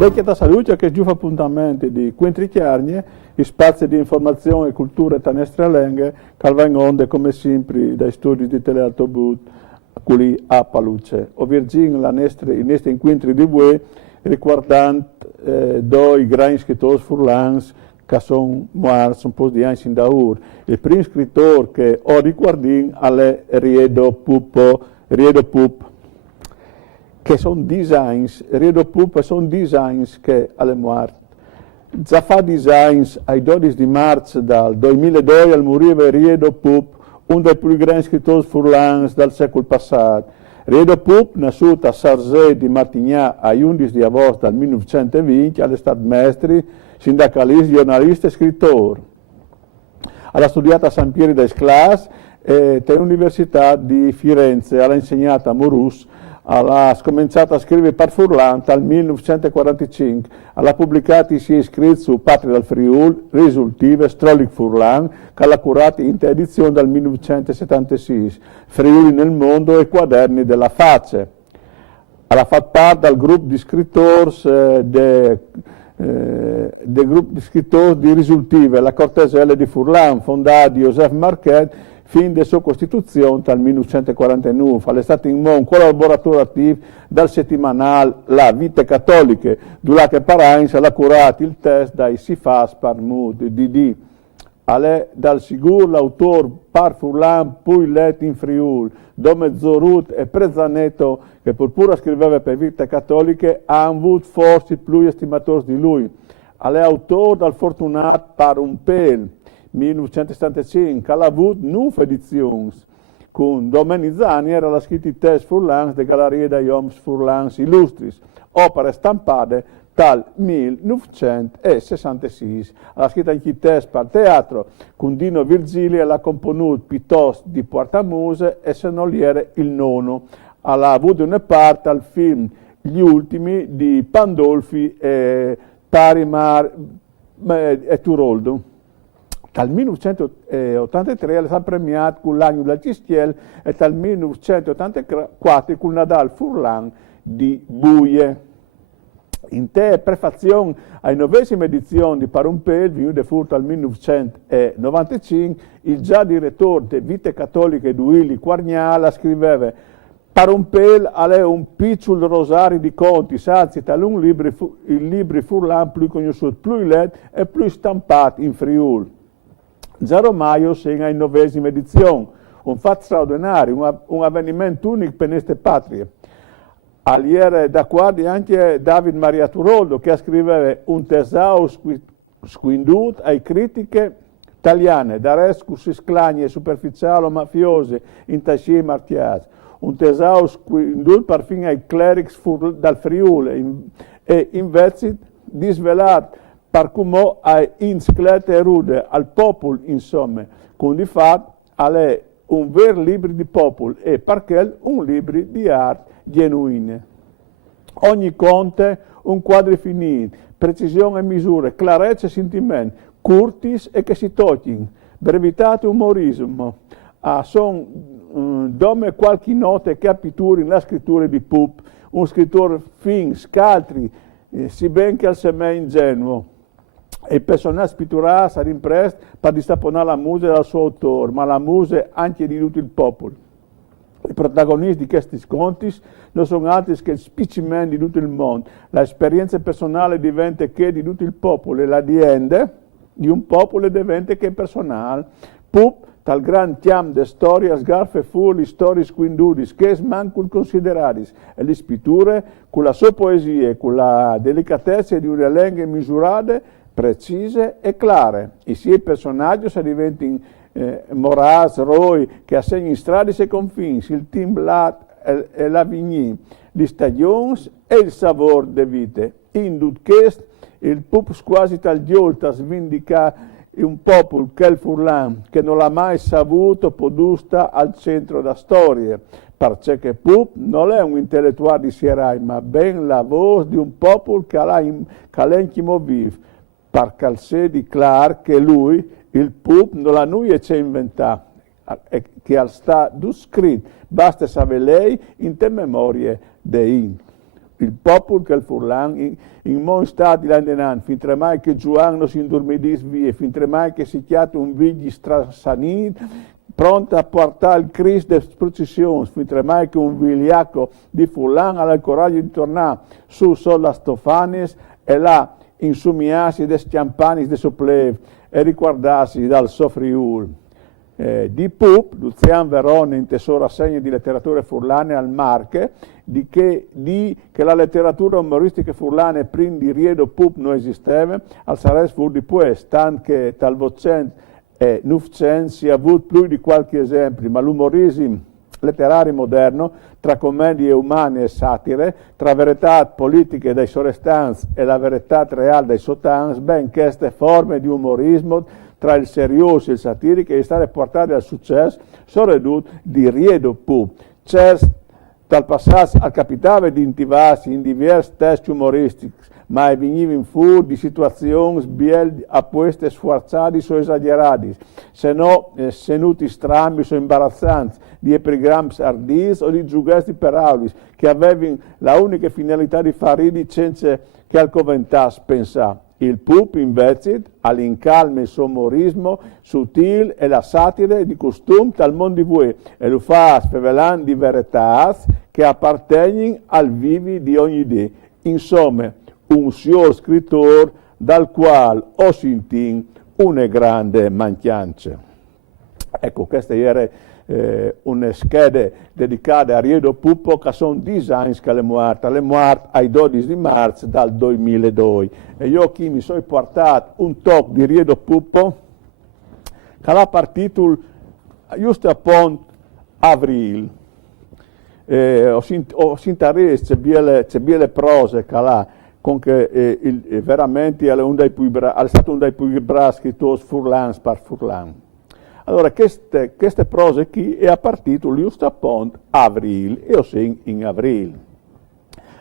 Vecchia salute che giù appuntamenti di quintrichiarnie, spazi di informazione e cultura tanestre lenghe, che vengono come sempre dai studi di Telealtobut, quelli a Paluce. O Virgin la nostra incontri di voi, riguardante due grandi scrittori furlans che sono morti un po' di anni in daur. Il primo scrittore che ho riguardato è Riedo Pup, che sono designs, Riedo Pup sono designs che alle morte. Già fa designs ai 12 di marzo del 2002 al morire Riedo Pup, uno dei più grandi scrittori furlans del secolo passato. Riedo Pup, nasciuto a Sarzé di Martignà a 11 di agosto del 1920, è stato maestro, sindacalista, giornalista e scrittore. Ha studiato a San Pieri des Clas e all'Università di Firenze, ha insegnato a Morus, ha cominciato a scrivere per Furlan dal 1945, ha pubblicato si è iscritto su Patria del Friuli, Risultive, Strolig Furlan, che ha curato in edizione dal 1976, Friuli nel mondo e quaderni della Face. Ha fatto parte del gruppo di scrittori del gruppo di scrittori di Risultive, la Corteselle di Furlan, fondata da Joseph Marquet, fin della sua costituzione dal 1949. È stato in un collaboratore attivo dal settimanale La Vite Cattoliche, dove Parains ha curato il test dai Sifas Parmud Didi. È dal sicuro l'autore par Furlan, poi letto in Friuli, dove Zorut e Prezzaneto, che pur scriveva per Vite Cattoliche, hanno avuto forse più estimatori di lui. È autore dal fortunato Par un Pel, 1975, che ha avuto 9 edizioni. Con Domenizzani era la scritta test Furlans de Gallerie dei Homs Furlans Illustris, opere stampate dal 1966. Ha scritto anche test per teatro, con Dino Virgili l'ha componuto piuttosto di Portamuse e Sennoliere il nono. Ha avuto una parte al film Gli Ultimi di Pandolfi e Tarimar e Turoldo. Dal 1983 è stato premiato con l'Agno del Cistiel e dal 1984 con Nadal Furlan di Buie. In te prefazione alla 9ª edizione di Parumpel, venuta fuori dal 1995, il già direttore di Vite Cattoliche Duilli Quargnala scriveva: Parumpel è un piccolo rosario di conti, anzi, talun libri Furlan più conosciuti, più letti e più stampati in Friuli. Zero Maio segna in 9ª edizione, un fatto straordinario, un avvenimento unico per queste patrie. Aliere da guardi anche David Maria Turoldo, che scriveva un tesoro squinduto ai critiche italiane, da rescus sclagni e superficiali o mafiose in tasci e martiaz. Un tesoro squinduto perfino ai clerics dal Friuli e invece disvelato per come ai insclete rude al popolo, insomma, con di fatto è un vero libro di popolo e perché un libro di arte genuine. Ogni conte un quadro finito, precisione e misure, chiarezza e sentimento, curtis e che si tocchin, brevità e umorismo. Sono dome qualche note che appituri nella scrittura di Pup, un scrittore fin, scaltri, si ben che al seme ingenuo. E il personaggio pitturato sarà impresso per distaponare la musica dal suo autore, ma la musica anche di tutto il popolo. I protagonisti di questi sconti non sono altri che il spiccimen di tutto il mondo. L'esperienza personale diventa che di tutto il popolo e l'ADN di un popolo diventa che personale. Pup, tal gran tiam de storia, sgarfe fu le storie squindudis, che smancul consideraris, e le scritture, con la sua poesia e con la delicatezza di una lingua misurata, precise e chiare. I suoi personaggi si diventano Moraz, Roy, che assegnano strade e confini, il team Lat e la Vigny, le stagioni e il sapore delle vite. In tutto questo, il Pup quasi tal giolta svindica un popolo che è il Furlan, che non l'ha mai saputo podusta al centro della storia, perché Pup non è un intellettuale di Sierai, ma ben la voce di un popolo che ha l'enchimo vivo. Perché se dichiara che lui, il Pup, non la noi c'è inventato, che al sta scritto, basta sapere lei in te memorie dei. il popolo che il furlan in mon stati l'andenan, finché mai che Giuan non si indormidis via, finché mai che si chiate un vigli strasanit, pronta a portare il Cristo de processioni, finché mai che un vigliacco di furlan ha il coraggio di tornare su sola Stofanes e là insumiarsi des champanis de soplev e riguardarsi dal Sofriul. Di Pup, Lucian Verone in tesoro assegno di letterature furlane al Marche, che la letteratura umoristica furlane prim di Riedo Pup non esisteva, al Sares fur di pues, tant che tal vocent e nufcent si ha avuto più di qualche esempio, ma l'umorismo letterario moderno, tra commedie umane e satire, tra verità politiche dai sorestans e la verità reale dai sotans, ben queste forme di umorismo tra il serioso e il satirico e stare portati al successo, sono ridotte di Riedo Pup. Certo, dal passato al capitale di intivarsi in diversi testi umoristici, ma venivano fuori di situazioni biel apposte sforzate o esagerate, se no senuti strambi o imbarazzanti, di epigrammi ardis o di giugesti peraulis, che avevano la unica finalità di far ridere senza che al coventasse pensare. Il Pup invece all'incalme il suo umorismo sottile e la satira di costume tal mondo di voi e lo fa svevelando di verità che appartengono al vivi di ogni idea. Insomma, un suo scrittore dal quale ho sentito una grande mancanza. Ecco, questa era una scheda dedicata a Riedo Pupo che sono design che le morte ai 12 di marzo del 2002 e io qui mi sono portato un talk di Riedo Pupo che l'ha partito giusto a Pont Avril ho sentito c'è biele prose che l'ha con che veramente è stato un dei più bravi scrittori furlan per furlan. Allora, queste prose qui è partito giusto a Pont Avril, e io sono in Avril.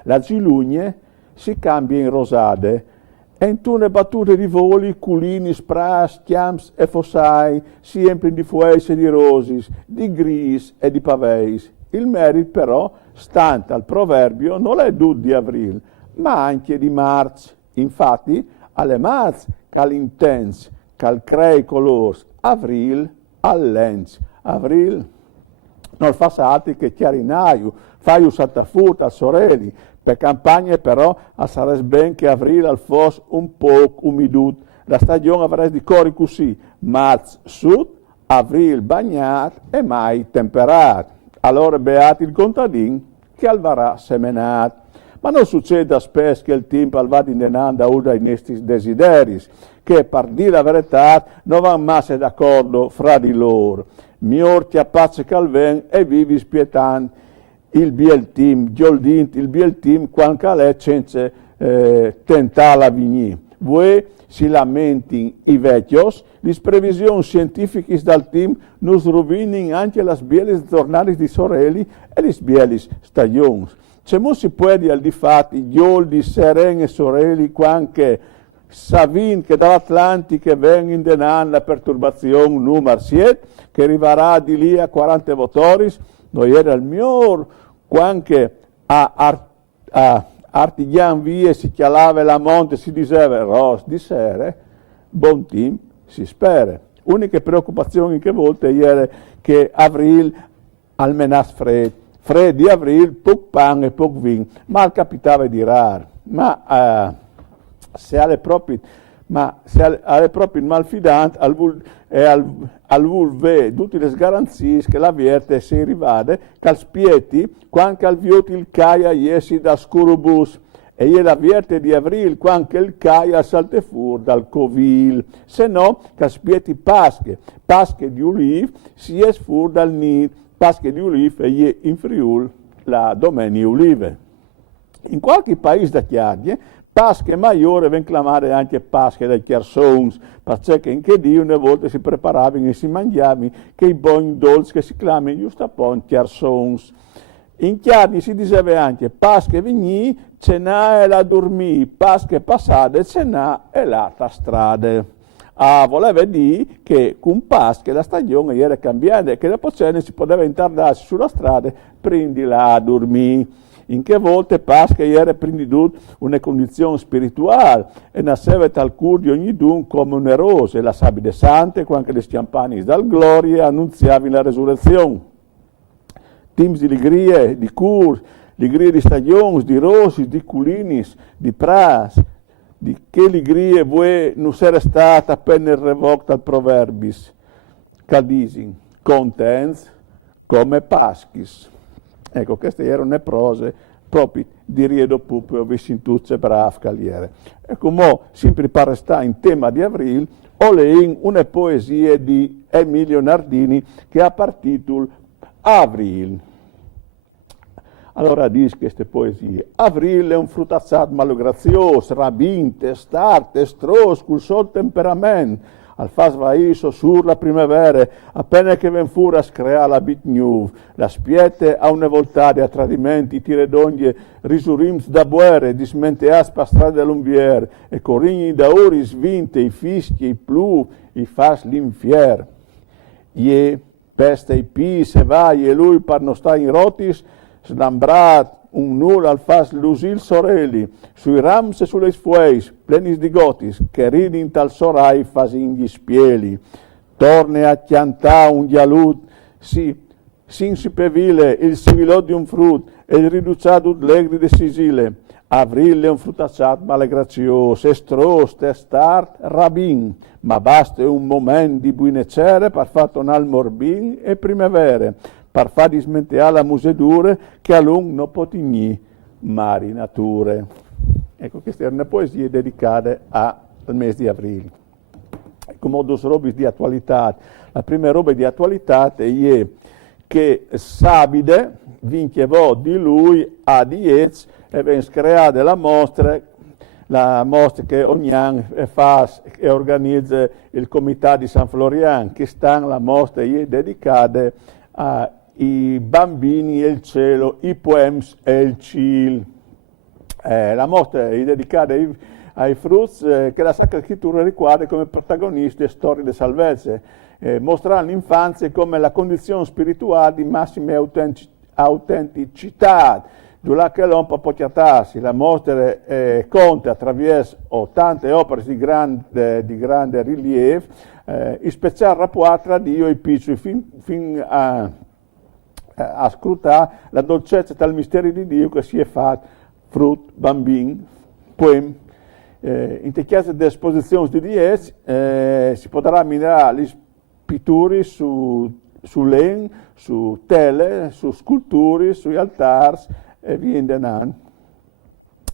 La Gilugne si cambia in rosade, e in tune battute di voli, culini, spras, chiams e fossai, sempre di fueis e di rosis, di gris e di paveis. Il merito però, stante al proverbio, non è dud di Avril, ma anche di marzo. Infatti, alle marzo, cal'intens, cal crei colors, Avril, all'ens. Avril non fa altro che chiarinaio, fai un saltafurta a sorelli, per campagne però sarebbe ben che Avril al fosse un po' umidut, la stagione avresti di cori così, marzo sud, Avril bagnato e mai temperato. Allora beati il contadin che al varrà semenato. Ma non succede spesso che il tempo va di denanda uno dei nostri desideri, che per dire la verità non vanno mai d'accordo fra di loro. Mior ti appazzi calven e vivi spietando il biel team, il biel team quando è senza tentare la vigni. Voi si lamenti i vecchios, le previsioni scientifiche dal team nos rovinano anche le bieles giornate di sorelli e le bieles stagioni. Se non si può dire al di fatti, gli di sereni e sorelli, quando Savin che dall'Atlantico vengono in denaro la perturbazione numero 7, che arriverà di lì a 40 votori, noi era il miglior, quando a Artigian via si chialava la monte, si diceva Ros di sera, buon team, si spera. Unica preoccupazione che volte era che Avril almeno fred di Avril, poco pan e poco vin, ma capitava di raro. Ma se alle proprie malfidante al vulve tutte le garanzie che la vierte si rivade che al spieti quando al vioti il caia iesi da scurubus e gli la vierte di Avril quando il caia salte fuori dal covil se no che al spieti pasche di uliv si es fuori dal nid pasche di uliv e gli in Friul la domenica ulive in qualche paese da chiarglie Pasche maggiore ven chiamare anche Pasche dai Chersons, perché in che Dio una volta si preparavano e si mangiavano che i buoni dolci che si chiamano giusto appunto Chersons. In chiarni si diceva anche Pasche vigni, cenà e la dormì, Pasche passate, cenà e l'altra strada. Voleva dire che con Pasche la stagione era cambiata e che dopo cena si poteva intardarsi sulla strada, prendi là a dormire. in che volte Pasca era prima una condizione spirituale e nasceva tal cur di ogni dun come un eroso e la sabide sante quando le stiampani dal gloria annunziavano la resurrezione. Tims di ligrie, di cur, ligrie di stagioni, di rosi, di culinis, di pras, di che ligrie vuoi non era stata appena revocata al proverbis, cadisin, contents, come paschis. Ecco, queste erano le prose proprio di Riedo Pupio, Vissintucce, Brav, Caliere. Ecco, mo, sempre per restare in tema di Avril, ho letto una poesia di Emilio Nardini che ha per titolo Avril. Allora dice queste poesie: Avril è un frutazzato malograzioso, rabin, testar, testros, col sol temperamento, al fas vaiso sur la primavera, appena che ven fura screa la bit new, la spiete a una voltare a tradimenti, tire d'ogni, risurims da buere, dismenteas pa strade dell'umbier, e corigni da ori svinte, i fischi, i plu, i fas l'infier. Ie, peste i pis e vai, e lui par non sta in rotis, slambrat un nul al fas lusil sorelli, sui rams e sulle sfueis, plenis di gotis, che ridin tal sorai fasin gli spieli. Torne a chiantà un dialut, sin sipevile, il sivilò di un frut, e il riduciadut legri de sisile. Avril è un frutacciat malegrazioso, estros, testart, rabin, ma basta un moment di buinecere per fatto un almorbin e primavere, per far dismenteare la musedure che a lungo non potigni mari nature. Ecco, queste erano poesie dedicate al mese di aprile. Come dos robe di attualità, la prima roba di attualità è che Sabide vinchevò di lui a Diez e viene creata la mostra che ogni anno fa e organizza il Comitato di San Florian, che sta la mostra è dedicata ai bambini e il cielo, i poems e il ciel. La mostra è dedicata ai frutti che la Sacra Scrittura ricorda come protagonisti e storie di salvezza, mostrando l'infanzia come la condizione spirituale di massima autenticità, dove che l'uomo può chiatarsi. La mostra conta attraverso tante opere di grande rilievo, in speciale rapporto tra Dio e i piccoli, fin a scrutare la dolcezza del mistero di Dio che si è fatto frutto, bambini, poemi. In te chiese di esposizioni di Diez si potrà ammirare le pitture su len, su tele, su sculture, sugli altari e via in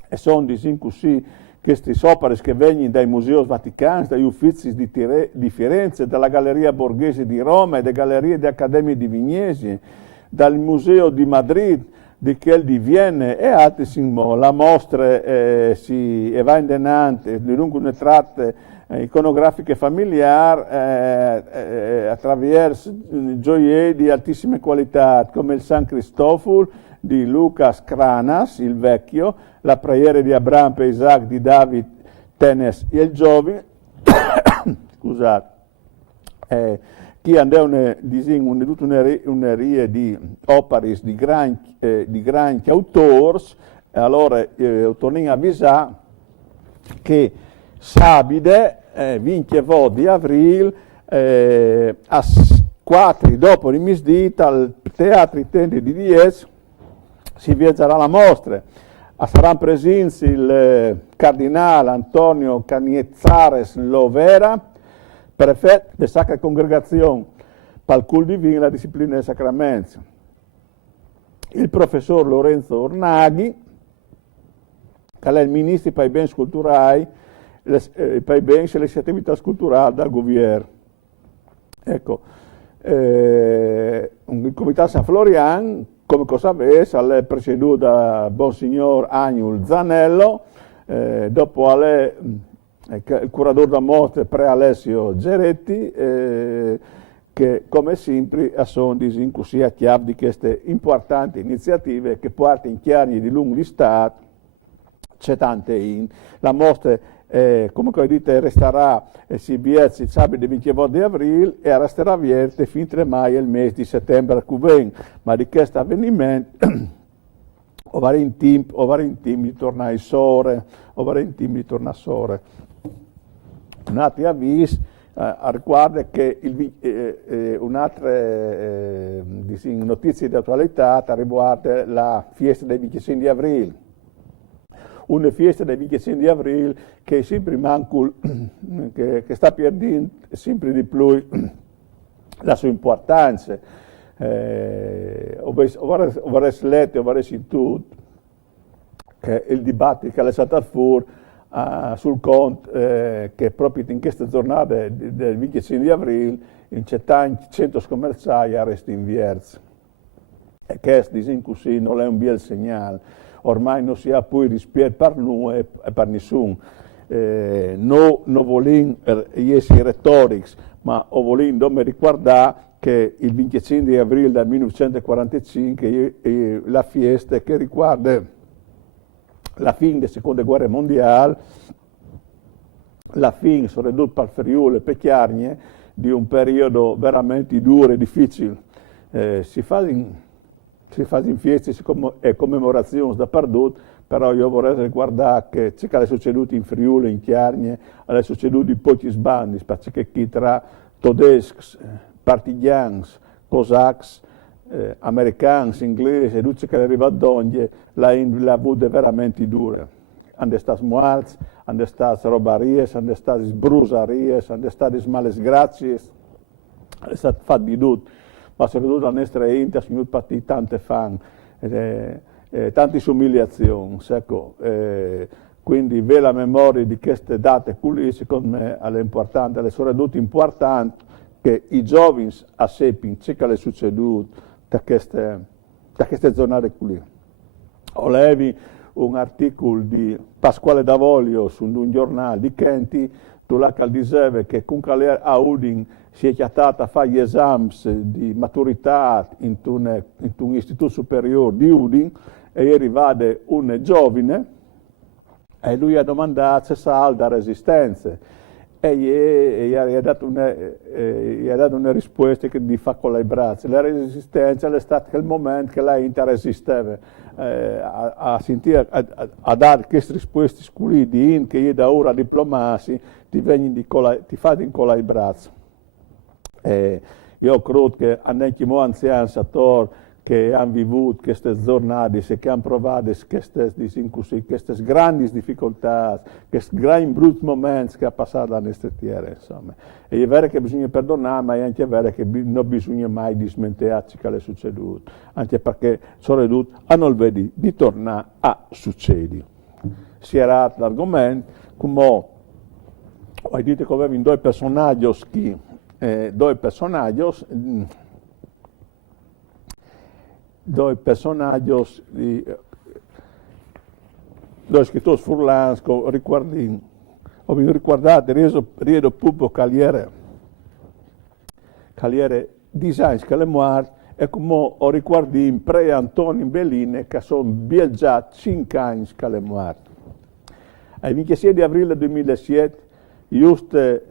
e sono così queste opere che vengono dai musei vaticani, dagli uffizi di Firenze, dalla Galleria Borghese di Roma e dalle gallerie di Accademie di Vignesi, dal Museo di Madrid, di quel di Vienna e altri simboli. La mostra si va in denante lungo una tratta iconografiche familiari attraverso gioielli di altissime qualità come il San Cristoforo di Lucas Cranas, il vecchio, la preghiera di Abramo per Isaac di David Tenes e il giovane, scusate, che andò una rie di opere di grandi autori, allora torniamo a avvisare che Sabide vinchevò di Avril a 4 dopo il misdita al Teatro Tendi di Diez si viaggerà la mostra. Saranno presenti il cardinale Antonio Caniezares Lovera, prefetto della Sacra Congregazione per il cul divino e la disciplina dei sacramenti, il professor Lorenzo Ornaghi, che è il ministro per i beni culturali, per i beni e le attività culturali del governo. Ecco, il Comitato San Florian, come cosa avesse, è presieduto da Monsignor Agnul Zanello, dopo il curatore da mostre Alessio Geretti, che come sempre sono così a chiave di queste importanti iniziative che portano in chiari di lungo stato. C'è tante in la mostra, come dite, resterà si viezza il sabato 28 di aprile e resterà aperta fino a mai il mese di settembre a Cuben, ma di questo avvenimento ovare in team di tornare in sore, ovare in team di tornare a sore. Un altro avviso riguarda che un'altra notizia di attualità riguarda la festa del 25 di aprile. Una festa del 25 di aprile che sempre manco, che sta perdendo sempre di più la sua importanza. Ho letto, ho sentito che il dibattito che è stato fuori sul conto che proprio in questa giornata del 25 di aprile in centri commerciali arresti in Vierz. E questo, dicono così, non è un bel segnale. Ormai non si ha più rispetto per noi e per nessuno. Non vogliamo essere retorici, ma vogliamo ricordare che il 25 di aprile del 1945 è la festa che riguarda la fine della seconda guerra mondiale, la fine, soprattutto per Friuli e per Chiarnie, di un periodo veramente duro e difficile. Si fa in feste e commemorazioni dappertutto, però io vorrei ricordare che ciò che è succeduto in Friuli, in Chiarnie, è succeduto in pochi sbandi, perché chi tra tedeschi, partigiani, cosacs, americani, inglesi, e tutti che arrivano da ogni, l'ha avuto veramente dura. Hanno stato morti, hanno stato robarie, hanno stato brusarie, hanno stato malesgrazie, è stato fatto di tutto. Ma soprattutto la nostra gente ha signor partito tante fan, tante umiliazioni. Ecco, quindi la memoria di queste date qui, secondo me, è importante, è soprattutto importante che i giovani sappiano ciò che è succeduto da queste giornate qui. Ho letto un articolo di Pasquale D'Avoglio su un giornale di Chienti, dove diceva che con a Udin si è chiamata a fare gli esami di maturità in un istituto superiore di Udin e è arrivato un giovane e lui ha domandato se sa da resistenza e gli ha dato una risposta che gli fa con le braccia. La resistenza è stato quel momento che lei resisteva a dare queste risposte sculidi che gli da ora diplomarsi ti fanno con le braccia. Io credo che anche i anziani che hanno vissuto queste giornate e che hanno provato queste grandi difficoltà, questi grandi brutti momenti che ha passato la nostra terra, insomma. E è vero che bisogna perdonare, ma è anche vero che non bisogna mai dismentare ciò che è succeduto, anche perché soprattutto a non vedi di tornare a succedere. Si era l'argomento, come ho detto che avevo due personaggi due scrittori furlani, ho ricordato Riedo Pupo Caliere Designs che le morte e come ho ricordato in pre Antonio Belline che sono già 5 anni che le morte. Il 26 di aprile 2007, giusto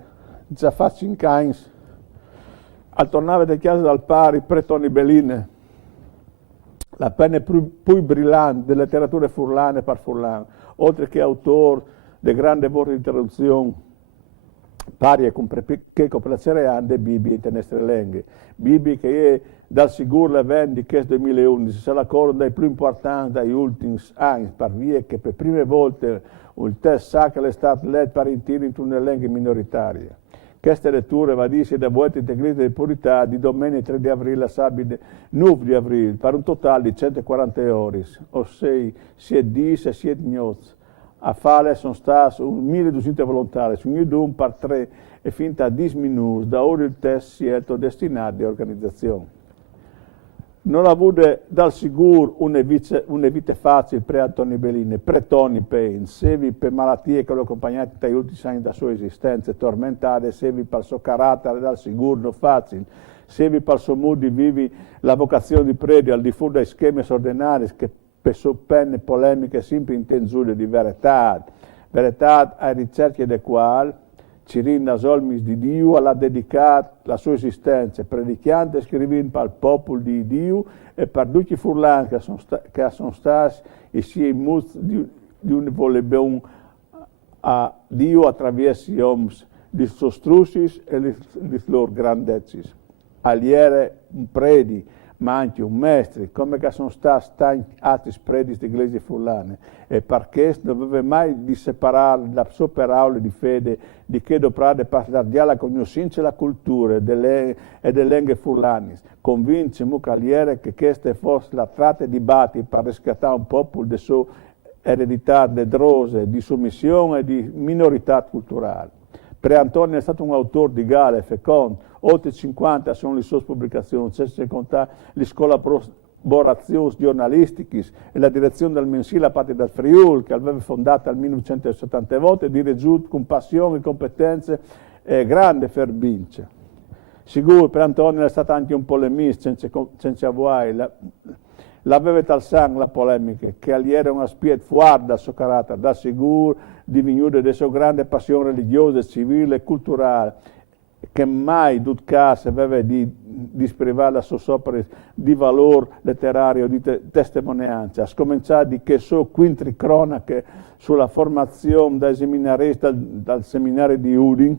già fa 5 anni, al tornare da casa dal pari pre Tony Belline, la penna più brillante della letteratura furlana per Furlan, oltre che autore di grandi lavori di traduzione, pari che con piacere hanno Bibbia in le nostre lingue. Bibbia che è dal sicuro l'evento di questo 2011, se la cosa dai più importanti dagli ultimi anni, per via che per prime volte il testo sacro è stato letto per intero in una lingua minoritaria. Queste letture va dire da volte integrate di purità di domenica 3 di aprile a sabato 9 di aprile, per un totale di 140 ore, ossia 7 giorni e 7 notti. A fare sono stati 1200 volontari, ognuno per 3 e fino a 10 minuti da ora il test scelto destinato all'organizzazione. Non ha avuto dal sicuro una vita facile per Antonio Belline, per Tony Payne, sevi per malattie che lo accompagnano dagli ultimi anni della sua esistenza, tormentate, sevi per il suo carattere dal sicuro non facile, sevi per il suo modo di vivere la vocazione di predio al di fuori dai schemi ordinari che per sue penne polemiche sempre intenzione di verità, verità a ricerca del quale Cirin solmis di Dio ha dedicato la sua esistenza, predicando e scrivendo per il popolo di Dio e per tutti i furlani che sono stati e si di un volebon a Dio attraverso gli uomini, di suoi strussi e di loro grandezze. Aliere un predi, ma anche un mestre, come che sono stati tanti altri predi di iglesie furlane, e perché non doveva mai di separare la sua parola di fede, di che dovrà parlare la conoscenza e la cultura e delle lingue furlane. Convince Mucaliere che questa fosse la tratta di batti per riscattare un popolo di sua eredità dedrose, di sommissione e di minorità culturale. Pre Antonio è stato un autore di gale fecondo, oltre 50 sono le sue pubblicazioni, senza contare le collaborazioni giornalistiche e la direzione del mensile La Patria del Friuli, che aveva fondato nel 1970 e dirigito con passione e competenze e grande fervinza. Sicuro, per Antonio è stato anche un polemista, senza guai, l'aveva tal sangue la polemica, che era una spia fuori dal suo carattere, da sicuro, diminuita della sua grande passione religiosa, civile e culturale, che mai caso aveva di sprivare la sua opere di valore letterario, di testimonianza. A scominciare di che so quintri cronache sulla formazione dai seminaristi dal seminario di Udin,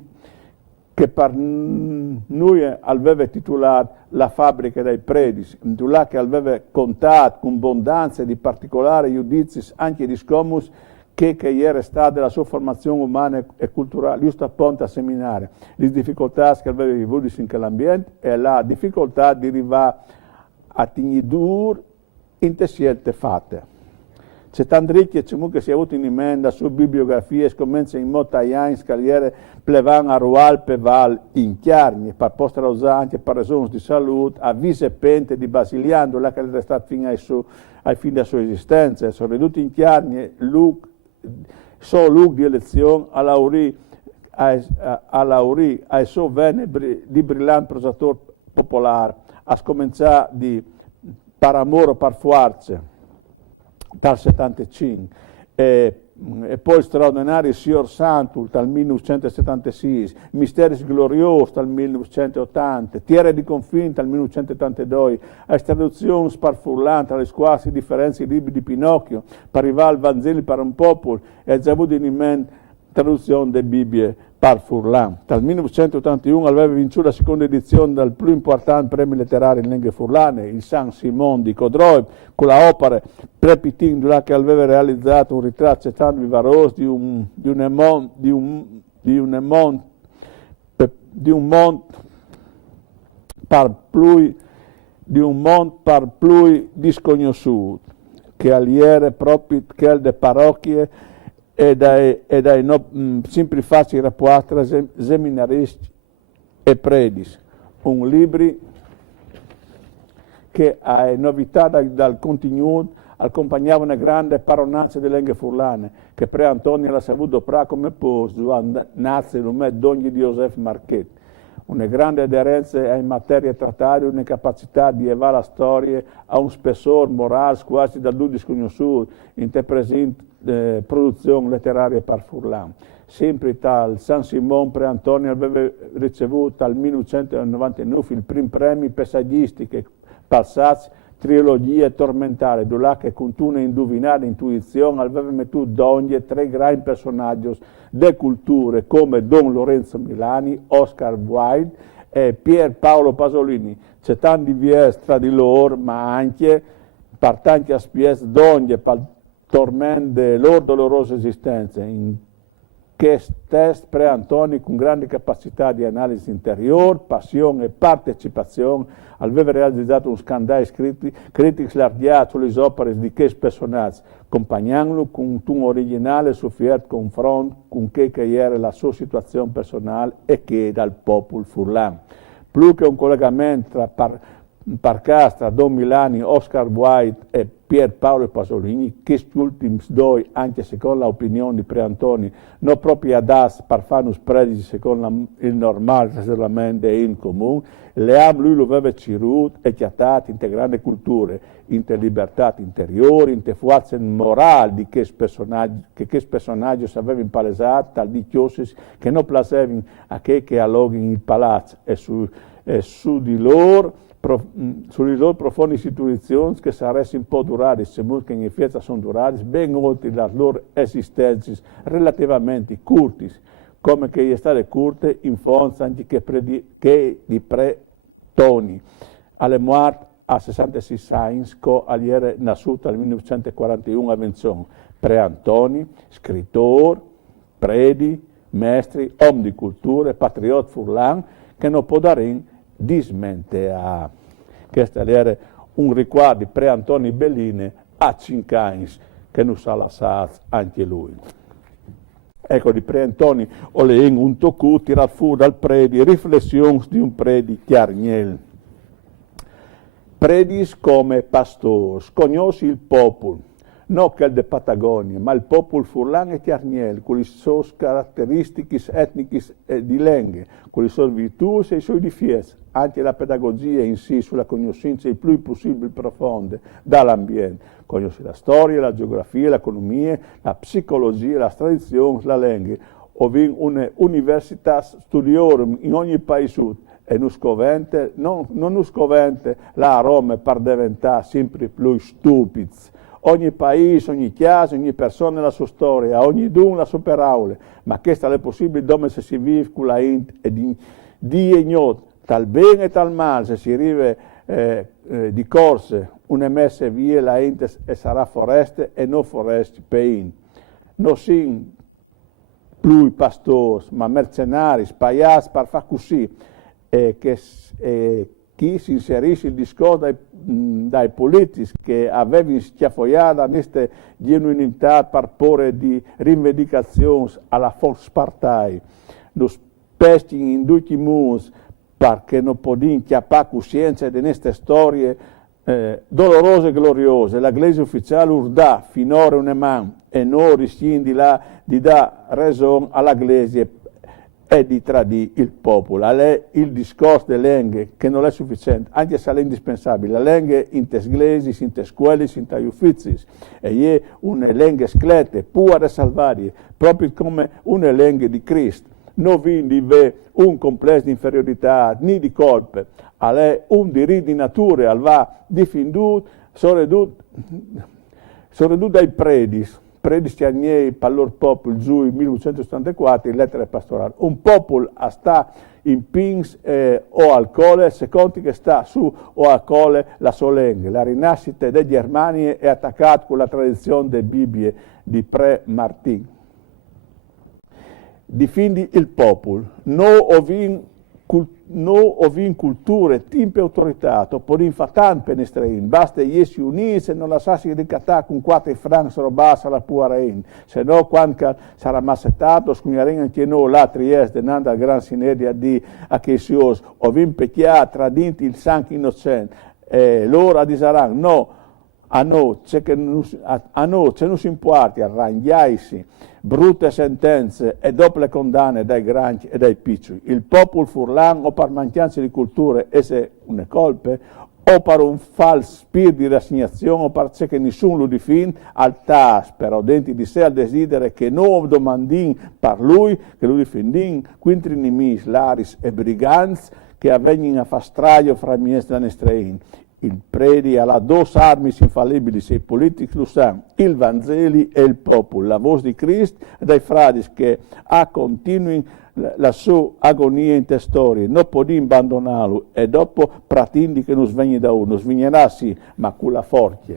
che per noi aveva titolato La fabbrica dei predis, là che aveva contato con abbondanza di particolari giudizi anche di scomus che era stata la sua formazione umana e culturale, giusto appunto a seminare, le difficoltà che aveva avuto in quell'ambiente e la difficoltà di arrivare a Tignidur in te scelte fatte. C'è tanto ricchi che si è avuto in emenda su bibliografie, scommenze in montagna, scaliere, plevan a Rualpe, Val, in Chiarni, per postra usare anche per ragioni di salute, a Vise Pente di Basiliano, là che era stato fino ai fini della sua esistenza, sono ridotti in Chiarni, Luc di elezione, a Lauri, a suo venne di brillante prosatore popolare, a scominciare di par amore o par forza, dal 75, e poi straordinario Signor Santul dal 1976, Misteri Gloriosi dal 1980, Tierra di Confine dal 1982, a traduzioni sparfurlanti alle quasi differenze libri di Pinocchio, per arrivare al Vangelo per un popolo, e già avuto in mente traduzione delle Bibbie par Furlan. Dal 1981 aveva vinto la seconda edizione del più importante premio letterario in lingue furlane, il San Simon di Codroy, con l'opera Prepitin, che aveva realizzato un ritratto tanto vivaroso di un mont par plui disconosciuto, che aliere proprio che le parrocchie e dai sempre facili rapporti tra seminaristi e predis. Un libro che ha novità dal contenuto accompagnava una grande paronanza delle lingue furlane, che pre Antonio l'ha saputo come posto, nazi d'ogni di Joseph Marchetti. Una grande aderenza ai materie trattate, una capacità di elevare la storia a un spessore morale quasi da due disconosciuti, in te presente produzione letteraria per Furlan. Sempre tal San Simon pre Antonio aveva ricevuto dal 1999 il primo premio per saggistiche, passati trilogie tormentali, dove che con una indovinata intuizione aveva messo d'ogni tre grandi personaggi delle culture come Don Lorenzo Milani, Oscar Wilde e Pier Paolo Pasolini. C'è tanti vies tra di loro, ma anche per tanti aspetti d'ogni per tormento delle loro dolorose esistenze. In che test pre Antonio con grande capacità di analisi interiore, passione e partecipazione aveva realizzato un scandale critici larghiati sulle opere di che personaggi, accompagnandolo con un tono originale su fiat confronto con che era la sua situazione personale e che dal popolo furlan. Più che un collegamento Parcastra, Don Milani, Oscar Wilde e Pier Paolo Pasolini, che questi ultimi due, anche secondo l'opinione di Preantoni, non proprio adas per fanus predigi secondo il normale ragionamento in comune, le am lui lo aveva cirut e chiatat in grandi culture, in te libertà interiori, in te forze morali di che personaggio si aveva impalesato, tal di chiosis che non placevano a che alloghi in il palazzo e su di loro sulle loro profonde istituzioni che sarebbero un po' durate, se che in effetti sono durate, ben oltre le loro esistenze relativamente curti, come che è state curte in fondo anche che di pre-Toni. Alle morte a 66 anni, che è nasciuto nel 1941 a Venzon. Pre-Antoni, scrittore, predi, maestri, uomo di cultura, patriot furlan, che non può dare dismente. Questo era un ricordo di Pre-Antoni Belline a 5 anni che non sa lasciare anche lui. Ecco, di Pre-Antoni ho le un tocco tirato fuori dal predi, riflessioni di un predi chiarniel. Predis come pastore, conosci il popolo, non che il de Patagonia, ma il popolo furlan e chiarniel, con le sue caratteristiche etniche e di lingue, con le sue virtù e i suoi difesi, anche la pedagogia in sé sulla conoscenza il più possibile profonde dall'ambiente. Conosci la storia, la geografia, l'economia, la psicologia, la tradizione, la lingua. Ovin un'università studiorum in ogni paese e non scovente la Roma per diventare sempre più stupidi. Ogni paese, ogni chiesa, ogni persona la sua storia, ogni dun la sua paraula, ma questo è possibile dove si vive con la int e di ignot, tal bene e tal male, se si arriva di corse, una messa via la int e sarà foreste e non foreste pein. Non si più pastori, ma mercenari, spaiati per far così, chi si inserisce il discorso dai politici che avevano schiaffoiato questa genuinità per porre di rivendicazioni alla Volkspartei, lo specie in tutti i mondi perché non possono chiappare coscienza di queste storie dolorose e gloriose. La Chiesa ufficiale urda finora una mano e non rischiamo di dare ragione alla Chiesa e di tradire il popolo. Il discorso delle lingue che non è sufficiente, anche se è indispensabile. La lingua in te sglesi, in te scuole, in te uffici, e è una lingua sclete, può salvare, proprio come una lingua di Cristo. Non vi un complesso di inferiorità, né di colpe, è un diritto di natura, al va difenduto, soprattutto dai predis stiagnei per il loro popolo giù nel 1974 in lettere pastorali. Un popolo sta in pins o alcole, secondo che sta su o alcole la solenghe. La rinascita delle Germanie è attaccata con la tradizione delle Bibbie di Pre-Martin. Difendi il popolo, non ovin culture, timpe autorità, podin fatan penestrein, basta iesi unirsi e non lasciarsi ricattare con 4 francs robassa la puarein, se no quando sarà massettato, scugnaren anche noi la Trieste, nanda al gran sinedia di Achesios, ovin pecchia tradinti il sangue innocente, loro disaranno, no, a noi ce non si importa arrangiarsi, brutte sentenze e doppie condanne dai grandi e dai piccoli. Il popolo furlan o per mancanza di cultura e se una colpe o per un falso spirito di rassegnazione o per che nessuno lo difende al tas, però dentro di sé al desidero che non domandin per lui, che lo difendin quintri nemici, laris e briganti che avvengono a fastraio fra i miei danestrein. Il predi ha due armi infallibili, se i politici lo sanno, il Vangeli e il popolo, la voce di Cristo e dai frati che continuano la sua agonia in te storie, non possono abbandonarlo e dopo pratindi che non svegni da uno, svegnerà sì, ma con la forza.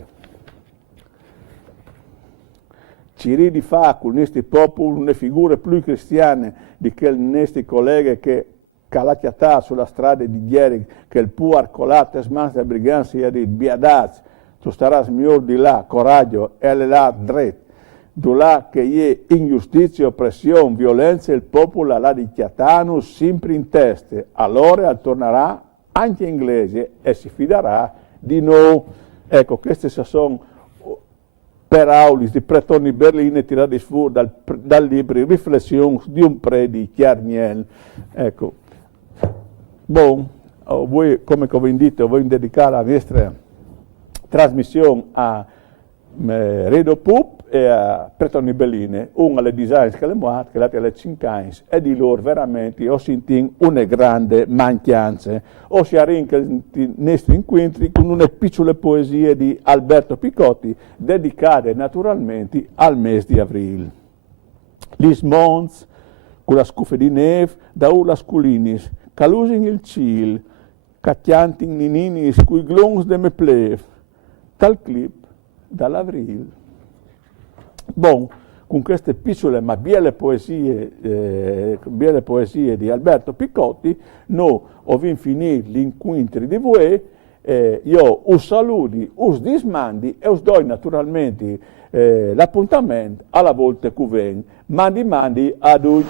Ci ridi fa con questi popoli una figura più cristiana di questi colleghi che calacchiata sulla strada di ieri che il può arcolate smans da briganza e di biadaz tu staras miglior di là coraggio e le là dret du là che è ingiustizia oppressione violenza il popolo la di chiatano sempre in teste allora tornerà anche inglese e si fiderà di noi. Ecco, queste sono per aulis di Pretoni Berlino tirati fuori dal libro Riflessioni di un pre di Chiarniel. Ecco, voi, come vi dite, voglio dedicare la nostra trasmissione a Redo Pup e a Pretoni Berlino, uno alle design che le muovono, che l'altro alle 5 anni, e di loro veramente ho sentito una grande mancanza. O si arrinca i nostri incontri con una piccola poesia di Alberto Picotti, dedicate naturalmente al mese di aprile. Lis mons, con la scuffa di neve, da urlas culinis, calusin il ciel, cacciantin nininis, cui glons de me plev, tal clip dall'avril. Con queste piccole ma belle poesie di Alberto Picotti, noi abbiamo finito l'incontro di voi, io us saluti, us dismandi e us do naturalmente l'appuntamento alla volta che viene. Mandi ad